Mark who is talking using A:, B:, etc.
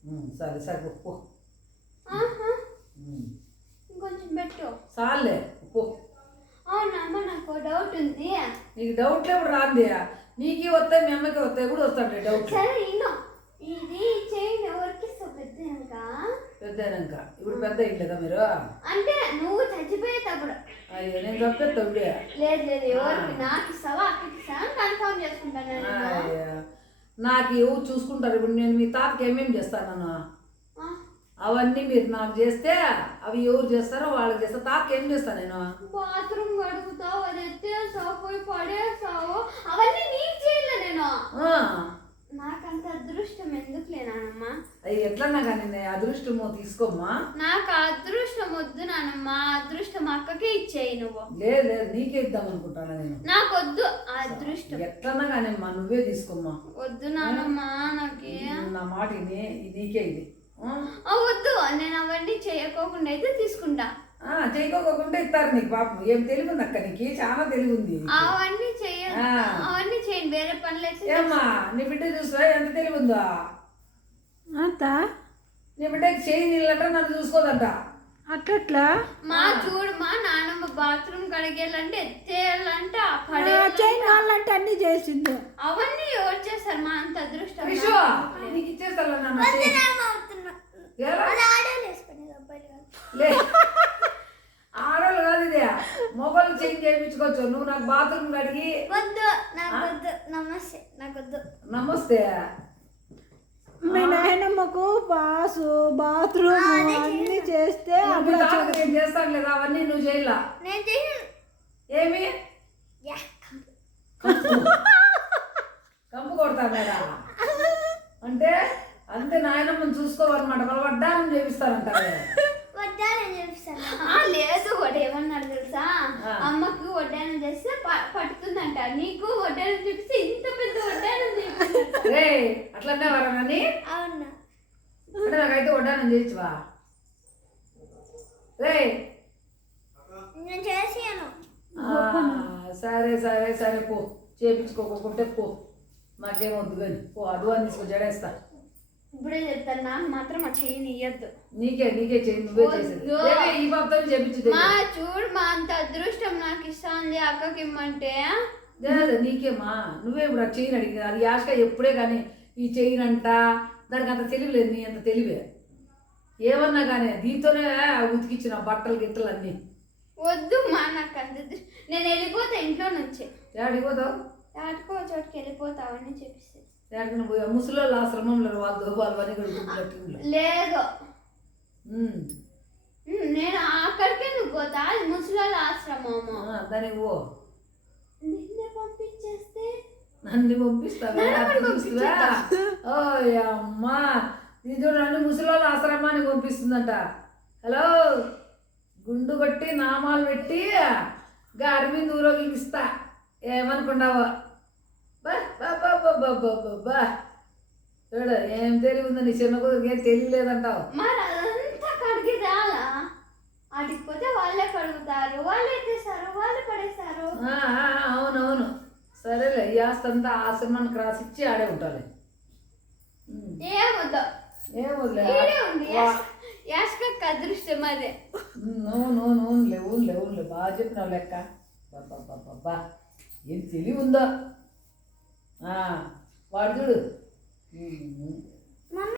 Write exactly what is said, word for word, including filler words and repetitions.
A: సరే సరే పో.
B: ఇంకొంచెం పెట్టు.
A: చాలే పో.
B: అవునమ్మ నాకు డౌట్ ఉంది.
A: నీకు డౌట్లు ఎప్పుడు రాంది? నీకు వస్తాయి, మీ అమ్మకి వస్తాయి, ఎప్పుడు వస్తాడు డౌట్.
B: సరే ఇన్నో ఇది చైన్ ఎవరికి పెద్దనాక
A: పెద్దనాక ఇప్పుడు పెద్ద ఇట్లేదా మీరు?
B: అంటే నువ్వు చచ్చిపోయేటప్పుడు.
A: అయ్యో నేను తప్పేస్తా.
B: లేదు లేదు ఎవరికి నాకు ఇస్తావా అక్కడికి ఇస్తావా కన్ఫర్మ్ చేసుకుంటాను.
A: నాకు ఎవరు చూసుకుంటారు? ఇప్పుడు నేను మీ తాతకి ఏమేమి చేస్తాను అవన్నీ మీరు నాకు చేస్తే అవి ఎవరు చేస్తారో వాళ్ళకి చేస్తా. తాతకి ఏం చేస్తాను నేను?
B: బాత్రూమ్ కడుగుతావు, అది ఎత్తేస్తావు, పోయి పడేస్తావు, అవన్నీ నీకు చేయలే నేను. నాకంత అదృష్టం ఎందుకు లేనమ్మా?
A: అయ్యి ఎట్లన్నా కానీ అదృష్టమో తీసుకోమ్మా.
B: నాకు అదృష్టం వద్దు నానమ్మ, అదృష్టం అక్కకే ఇచ్చేయి నువ్వు.
A: లేదు లేదు నీకే ఇద్దాం అనుకుంటాను నేను.
B: నాకు వద్దు అదృష్టం.
A: ఎట్లన్నా కానీ అమ్మా నువ్వే తీసుకోమ్మా.
B: వద్దు నానమ్మ నాకే.
A: నా మాట నీకే ఇది
B: వద్దు. నేను అవన్నీ చేయకోకుండా అయితే తీసుకుంటా.
A: చేయకోకుండా ఇస్తారు నీకు. పాపం ఏం తెలివి ఉంది అక్క, నీకు చాలా తెలివి ఉంది.
B: అవన్నీ చెయ్య అవన్నీ చేయండి, వేరే పనులు అయితే.
A: ఏమ్మా నీ బిడ్డ చూసా ఎంత తెలివి ఉందా?
C: అంత
A: నీ బిడ్డకి చేయి నీళ్ళంట, నన్ను చూసుకోదంట.
C: అట్లా
B: మా చూడు మా నాన్నమ్మ బాత్రూమ్ కడిగేయాలంటే ఎత్తేయాలంట,
C: చైన్ వాళ్ళంటే అన్ని చేసింది.
B: అవన్నీ ఎవరు చేస్తారు? మా అంత అదృష్టం
A: నీకు ఇచ్చేస్తాను. ఆడలు కాదు ఇది, మొబైల్ చేంజ్ చేయించుకోవచ్చు. నువ్వు నాకు బాత్రూమ్ కడిగి
B: నమస్తే నాకొద్దు.
A: నమస్తే
C: మీ నాయనమ్మకు బాసు బాత్రూమ్ అన్ని చేస్తే
A: నేను చేస్తాను లేదా? అవన్నీ నువ్వు చేయలా. ఏమి కంపు కొడతా మేడా అంటే అంతే. నాయనమ్మని చూసుకోవాలన్నమాట. వాళ్ళు వడ్డానం చేపిస్తారంటారే.
B: లేదు వాడు ఏమన్నాడు తెలుసా? అమ్మకు వడ్డానం చేస్తే పట్టుతుందంట, నీకు వడ్డానం చూపిస్తే ఇంత పెద్ద వడ్డానం
A: రే అట్లనే వరనని.
B: అవునా?
A: అంటే నాకైతే వడ్డానం చేయొచ్చువా? రే
B: నేను చేసాను.
A: సరే సరే సరే పో, చేపించుకోకుంటే పో. నాకేం వద్దు కానీ పో. అదు అని తీసుకో, జడేస్తా.
B: ఇప్పుడే చెప్తాను, నాకు మాత్రం ఆ చెయ్యి ఇయ్యద్దు.
A: నీకే నీకే చెయ్యి, నువ్వే చేసేది. ఈ పాపతో చేపించు.
B: మా చూడు మా అంత అదృష్టం నాకు ఇస్తాంది అక్కకి ఇమ్మంటే.
A: నీకేమా? నువ్వే ఇప్పుడు ఆ చెయ్యిని అడిగింది. అది యాష్గా ఎప్పుడే కానీ ఈ చెయ్యిని అంట, దానికి అంత తెలివి లేదు. నీ అంత తెలివే ఏమన్నా కానీ దీంతోనే ఉతికిచ్చిన బట్టలు గిట్టలు అన్నీ.
B: వద్దు మా నాకు అంత. నేను వెళ్ళిపోతా ఇంట్లో నుంచి.
A: ఏడికి పోతావు?
B: ఆడుకో చోటుకి వెళ్ళిపోతా, అవన్నీ చెప్పిస్తే.
A: ఎక్కడికి పోయా? ముసలి ఆశ్రమంలో వాళ్ళు వాళ్ళని కడుగుతుంది.
B: లేదు నేను అక్కడికే నువ్వు పోతా, అది ముసలి ఆశ్రమము.
A: దానికి పో.
B: నిన్నే పంపించేస్తే
A: నన్ను పంపిస్తావా? ఓ అమ్మా ఇది నన్ను ముసలి ఆశ్రమానికి పంపిస్తుందంట. హలో గుండు కొట్టి నామాలు పెట్టి గారి మీద ఊరోగిస్తా. ఏమనుకున్నావా? బా బా బా బా బా బా బా బా చూడు ఏం తెలివి ఉందో నీ చిన్న కూతురికి. ఏం తెలియలేదంటావు.
B: మరి అదంతా కడిగి రాలా? అడిగి పోతే వాళ్ళే కడుగుతారు, వాళ్ళే ఎత్తేస్తారు, వాళ్ళే పడేస్తారు.
A: అవునవును సరేలే. ఈ ఆస్తి అంతా ఆశ్రమానికి రాసిచ్చి ఆడే ఉంటాలి.
B: ఏమొద్దు
A: ఏమొద్దులే.
B: యాష్క అదృష్టం అదే.
A: నువ్వు నువ్వు నువ్వు లేవు లేవు లే బాగా చెప్పినావు లెక్క. బాబా బాబా బా ఏం తెలివి ఉందో వాడు చూడు.